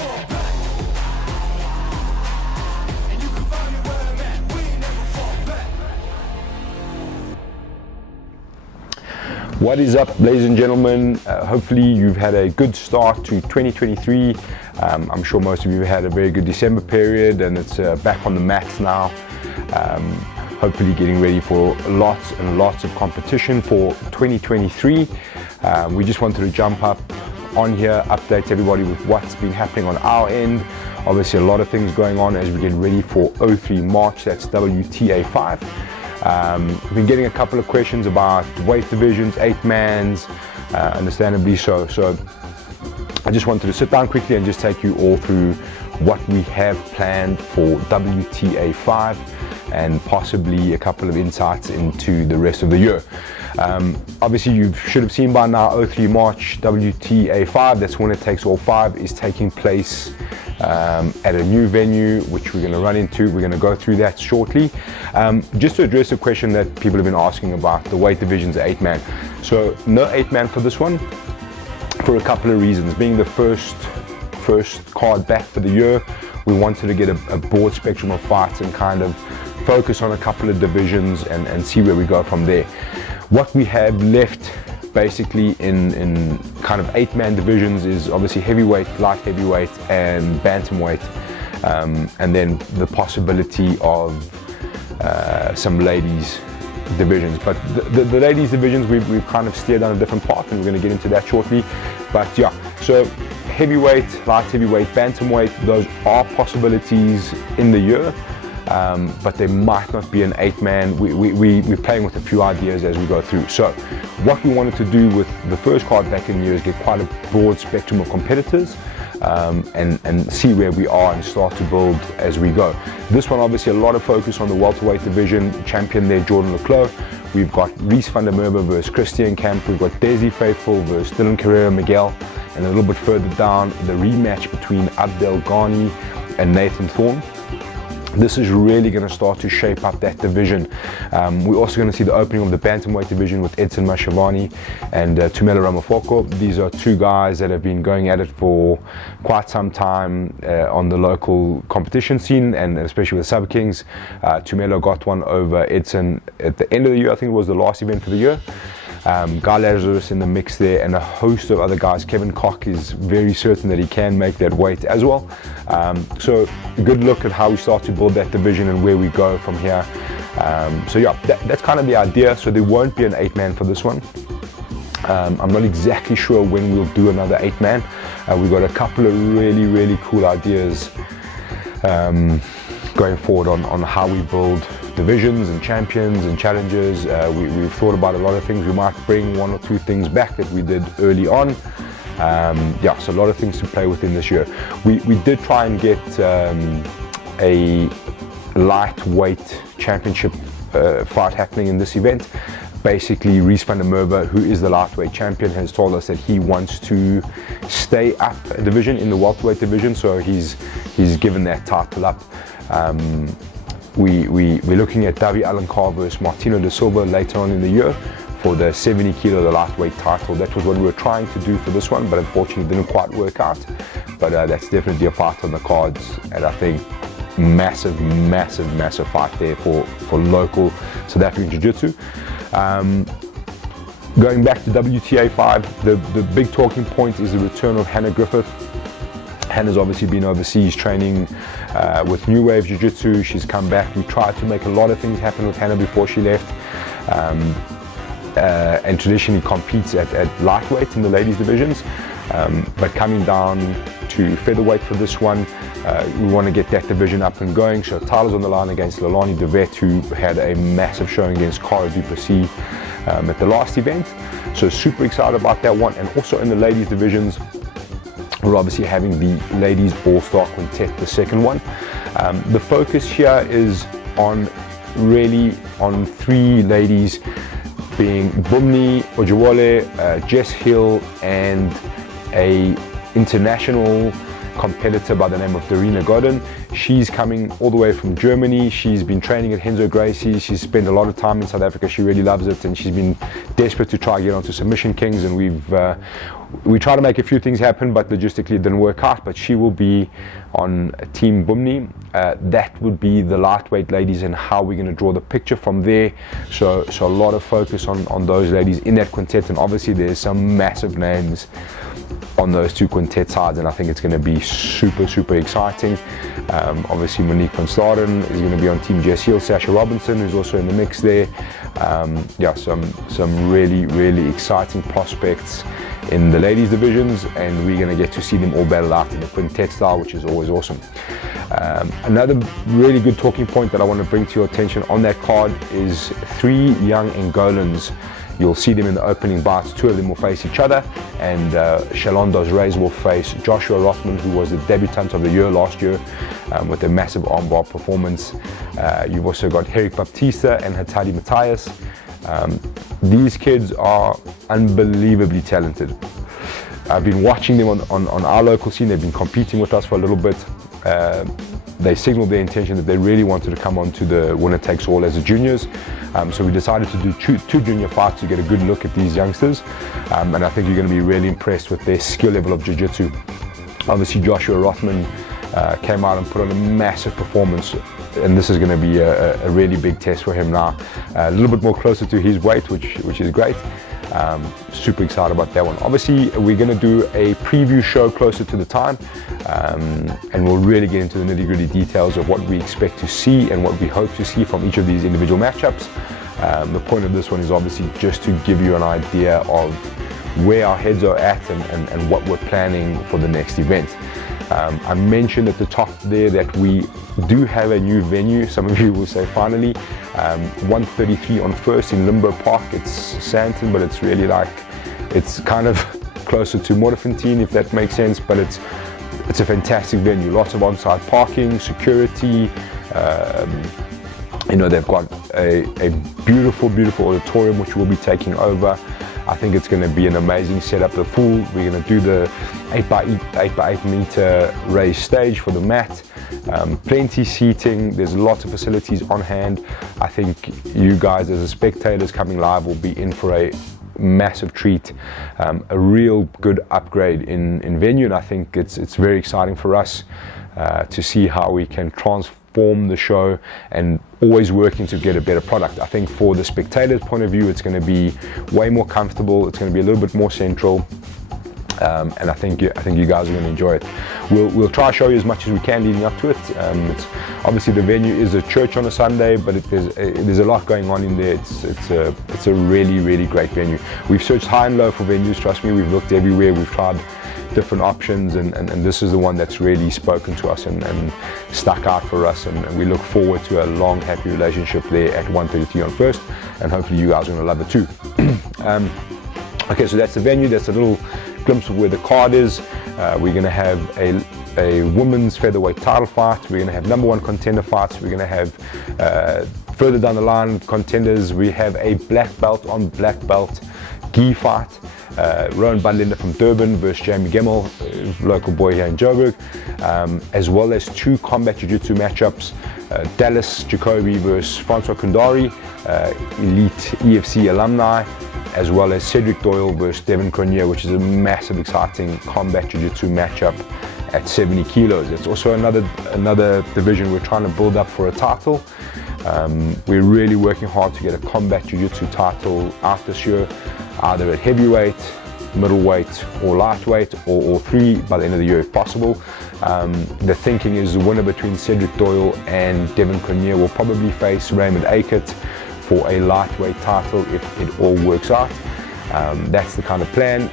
fall back. And you can find me where I'm at. We ain't never fall back. What is up, ladies and gentlemen? Hopefully you've had a good start to 2023. I'm sure most of you had a very good December period, and it's back on the mats now. Hopefully getting ready for lots and lots of competition for 2023. We just wanted to jump up on here, update everybody with what's been happening on our end. Obviously a lot of things going on as we get ready for 03 March, that's WTA5. We've been getting a couple of questions about weight divisions, 8-mans, understandably so. So I just wanted to sit down quickly and just take you all through what we have planned for WTA5 and possibly a couple of insights into the rest of the year. Obviously you should have seen by now 03 March WTA5, that's Winner Takes All 5, is taking place at a new venue which we're going to run into. We're going to go through that shortly. Just to address a question that people have been asking about the weight divisions 8-man. So no 8-man for this one for a couple of reasons. Being the first card back for the year, we wanted to get a broad spectrum of fights and kind of focus on a couple of divisions and see where we go from there. What we have left basically in kind of 8-man divisions is obviously heavyweight, light heavyweight and bantamweight, and then the possibility of some ladies divisions. But the ladies divisions we've kind of steered on a different path, and we're going to get into that shortly. But yeah, so heavyweight, light heavyweight, bantamweight, those are possibilities in the year. But there might not be an 8-man. We're playing with a few ideas as we go through. So what we wanted to do with the first card back in the year is get quite a broad spectrum of competitors and see where we are and start to build as we go. This one obviously a lot of focus on the welterweight division. Champion there, Jordan Leclerc. We've got Reese van der Merwe versus Christian Camp. We've got Desi Faithful versus Dylan Carrera Miguel. And a little bit further down, the rematch between Abdel Ghani and Nathan Thorne. This is really going to start to shape up that division. We're also going to see the opening of the bantamweight division with Edson Mashavani and Tumelo Ramafoko. These are two guys that have been going at it for quite some time on the local competition scene, and especially with the Sub Kings. Tumelo got one over Edson at the end of the year. I think it was the last event for the year. Guy Lazarus in the mix there, and a host of other guys. Kevin Koch is very certain that he can make that weight as well. So a good look at how we start to build that division and where we go from here. So yeah, that's kind of the idea. So there won't be an 8-man for this one. I'm not exactly sure when we'll do another 8-man. We've got a couple of really cool ideas going forward on how we build divisions and champions and challenges. We've thought about a lot of things. We might bring one or two things back that we did early on. Yeah, so a lot of things to play with in this year. We did try and get a lightweight championship fight happening in this event. Basically, Reese van der Merwe, who is the lightweight champion, has told us that he wants to stay up a division in the welterweight division, so he's given that title up. We're looking at Davi Alencar versus Martino de Silva later on in the year for the 70 kilo, the lightweight title. That was what we were trying to do for this one, but unfortunately it didn't quite work out. But that's definitely a fight on the cards, and I think massive fight there for local South African Jiu-Jitsu. Going back to WTA5, the big talking point is the return of Hannah Griffith. Hannah's obviously been overseas training with New Wave Jiu-Jitsu. She's come back. We tried to make a lot of things happen with Hannah before she left. And traditionally competes at lightweight in the ladies divisions. But coming down to featherweight for this one, we want to get that division up and going. So titles on the line against Lelani Devet, who had a massive showing against Cara Duplessis at the last event. So super excited about that one. And also in the ladies divisions, we're obviously having the ladies all-star quintet, the second one. The focus here is really on three ladies, being Bumni Ojewole, Jess Hill, and a international competitor by the name of Darina Garden. She's coming all the way from Germany. She's been training at Renzo Gracie. She's spent a lot of time in South Africa. She really loves it, and she's been desperate to try and get onto Submission Kings, and we tried to make a few things happen, but logistically it didn't work out. But she will be on Team Bumni. That would be the lightweight ladies and how we're going to draw the picture from there. So a lot of focus on those ladies in that quintet, and obviously there's some massive names on those two quintet sides, and I think it's going to be super exciting. Obviously Monique van Staden is going to be on Team Jess Hill, Sasha Robinson who's also in the mix there. Yeah, some really exciting prospects in the ladies divisions, and we're going to get to see them all battle out in the quintet style, which is always awesome. Another really good talking point that I want to bring to your attention on that card is 3 young Angolans. You'll see them in the opening bouts. 2 of them will face each other, and Shalon Dos Reis will face Joshua Rothman, who was the debutant of the year last year with a massive armbar performance. You've also got Herrick Baptista and Hatadi Matthias. These kids are unbelievably talented. I've been watching them on our local scene. They've been competing with us for a little bit. They signaled their intention that they really wanted to come on to the winner takes all as the juniors. So we decided to do two junior fights to get a good look at these youngsters. And I think you're going to be really impressed with their skill level of jiu-jitsu. Obviously Joshua Rothman came out and put on a massive performance, and this is going to be a really big test for him now. A little bit more closer to his weight, which is great. Super excited about that one. Obviously we're going to do a preview show closer to the time, and we'll really get into the nitty-gritty details of what we expect to see and what we hope to see from each of these individual matchups. The point of this one is obviously just to give you an idea of where our heads are at and what we're planning for the next event. I mentioned at the top there that we do have a new venue. Some of you will say finally. 133 on First in Limbo Park. It's Sandton, but it's really like, it's kind of closer to Modderfontein, if that makes sense, but it's a fantastic venue. Lots of on-site parking, security. You know, they've got a beautiful auditorium which we'll be taking over. I think it's going to be an amazing setup. We're going to do the 8x8 meter raised stage for the mat. Plenty seating. There's lots of facilities on hand. I think you guys as the spectators coming live will be in for a massive treat, a real good upgrade in venue, and I think it's very exciting for us to see how we can transform the show and always working to get a better product. I think for the spectator's point of view, it's going to be way more comfortable. It's going to be a little bit more central. And I think you guys are going to enjoy it. We'll try to show you as much as we can leading up to it. It's obviously the venue is a church on a Sunday, but there's a lot going on in there. It's a really great venue. We've searched high and low for venues. Trust me, we've looked everywhere. We've tried different options, and this is the one that's really spoken to us and stuck out for us. And we look forward to a long, happy relationship there at 133 on First, and hopefully you guys are going to love it too. Okay, so that's the venue. That's a little glimpse of where the card is. We're going to have a women's featherweight title fight. We're going to have number 1 contender fights. We're going to have further down the line contenders. We have a black belt on black belt gi fight. Rowan Budlinder from Durban versus Jamie Gemmel, local boy here in Joburg, as well as 2 combat jiu-jitsu matchups. Dallas Jacoby versus Francois Kundari, elite EFC alumni, as well as Cedric Doyle versus Devin Cronier, which is a massive, exciting combat jiu-jitsu matchup at 70 kilos. It's also another division we're trying to build up for a title. We're really working hard to get a combat jiu-jitsu title out this year, either at heavyweight, middleweight, or lightweight, or all 3 by the end of the year if possible. The thinking is the winner between Cedric Doyle and Devin Cronier will probably face Raymond Aikert for a lightweight title if it all works out. That's the kind of plan.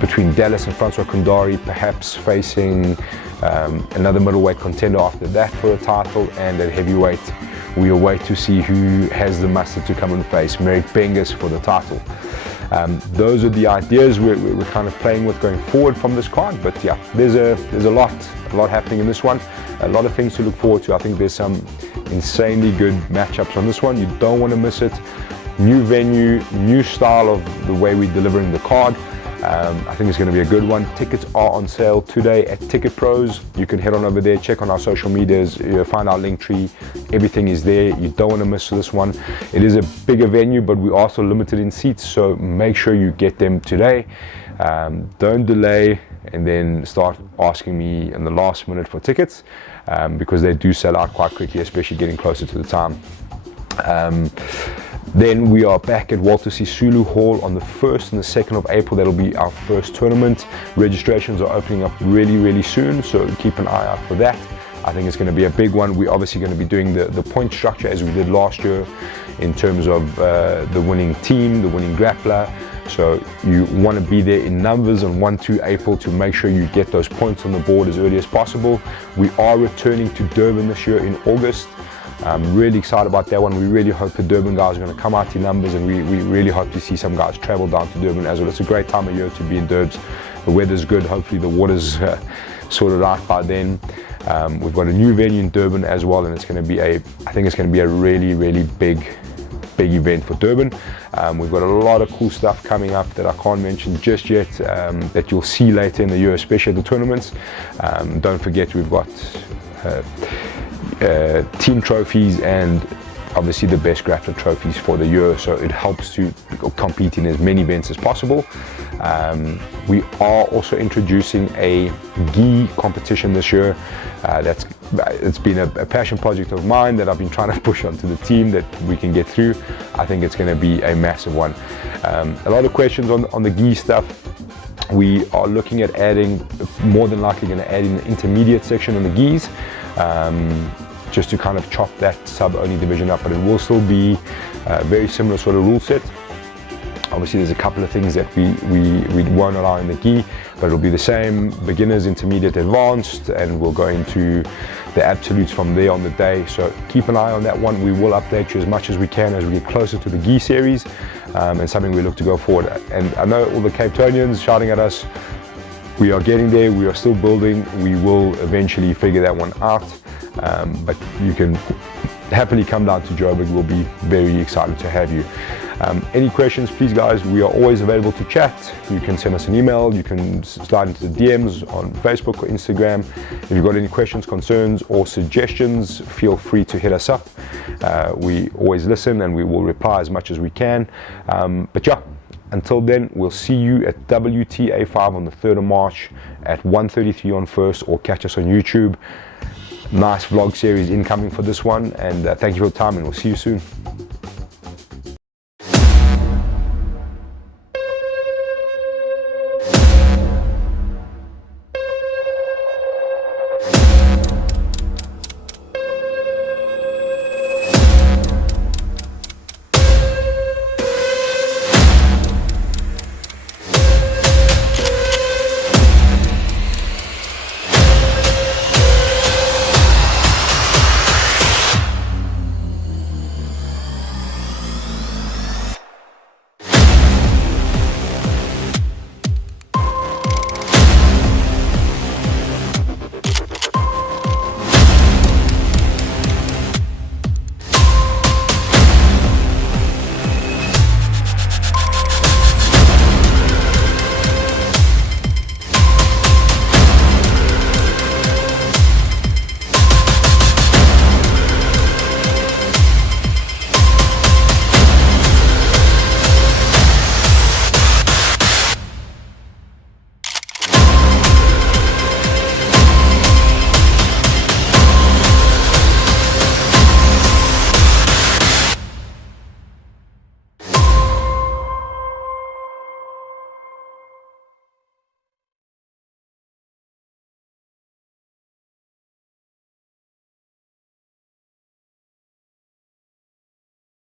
Between Dallas and Francois Kundari, perhaps facing another middleweight contender after that for a title, and at heavyweight we'll wait to see who has the mustard to come and face Merrick Bengus for the title. Those are the ideas we're kind of playing with going forward from this card, but yeah, there's a lot happening in this one, a lot of things to look forward to. I think there's some insanely good matchups on this one. You don't want to miss it. New venue, new style of the way we're delivering the card. I think it's going to be a good one. Tickets are on sale today at Ticket Pros. You can head on over there, check on our social medias, find our link tree. Everything is there. You don't want to miss this one. It is a bigger venue, but we are also limited in seats, so make sure you get them today. Don't delay and then start asking me in the last minute for tickets, because they do sell out quite quickly, especially getting closer to the time. Then we are back at Walter Sisulu Hall on the 1st and the 2nd of April. That'll be our first tournament. Registrations are opening up really soon, so keep an eye out for that. I think it's going to be a big one. We're obviously going to be doing the point structure as we did last year in terms of the winning team, the winning grappler. So you want to be there in numbers on 1-2 April to make sure you get those points on the board as early as possible. We are returning to Durban this year in August. I'm really excited about that one. We really hope the Durban guys are going to come out in numbers, and we really hope to see some guys travel down to Durban as well. It's a great time of year to be in Durbs. The weather's good. Hopefully the water's sorted out by then. We've got a new venue in Durban as well, and it's going to be I think it's going to be a really big event for Durban. We've got a lot of cool stuff coming up that I can't mention just yet, that you'll see later in the year, especially at the tournaments. Don't forget, we've got team trophies and obviously the best grappler trophies for the year, so it helps to compete in as many events as possible. We are also introducing a gi competition this year. It's been a passion project of mine that I've been trying to push onto the team that we can get through. I think it's going to be a massive one. A lot of questions on the gi stuff. We are looking at adding, more than likely going to add in the intermediate section on the gis, just to kind of chop that sub-only division up, but it will still be a very similar sort of rule set. Obviously there's a couple of things that we won't allow in the gi, but it'll be the same: beginners, intermediate, advanced, and we'll go into the absolutes from there on the day. So keep an eye on that one. We will update you as much as we can as we get closer to the gi series, and something we look to go forward. And I know all the Cape Townians shouting at us, we are getting there, we are still building, we will eventually figure that one out, but you can happily come down to Joburg. We'll be very excited to have you. Any questions, please guys, we are always available to chat. You can send us an email, you can slide into the DMs on Facebook or Instagram. If you've got any questions, concerns or suggestions, feel free to hit us up. We always listen and we will reply as much as we can. But yeah, until then, we'll see you at WTA5 on the 3rd of March at 1:33 on First, or catch us on YouTube. Nice vlog series incoming for this one, and thank you for your time, and we'll see you soon.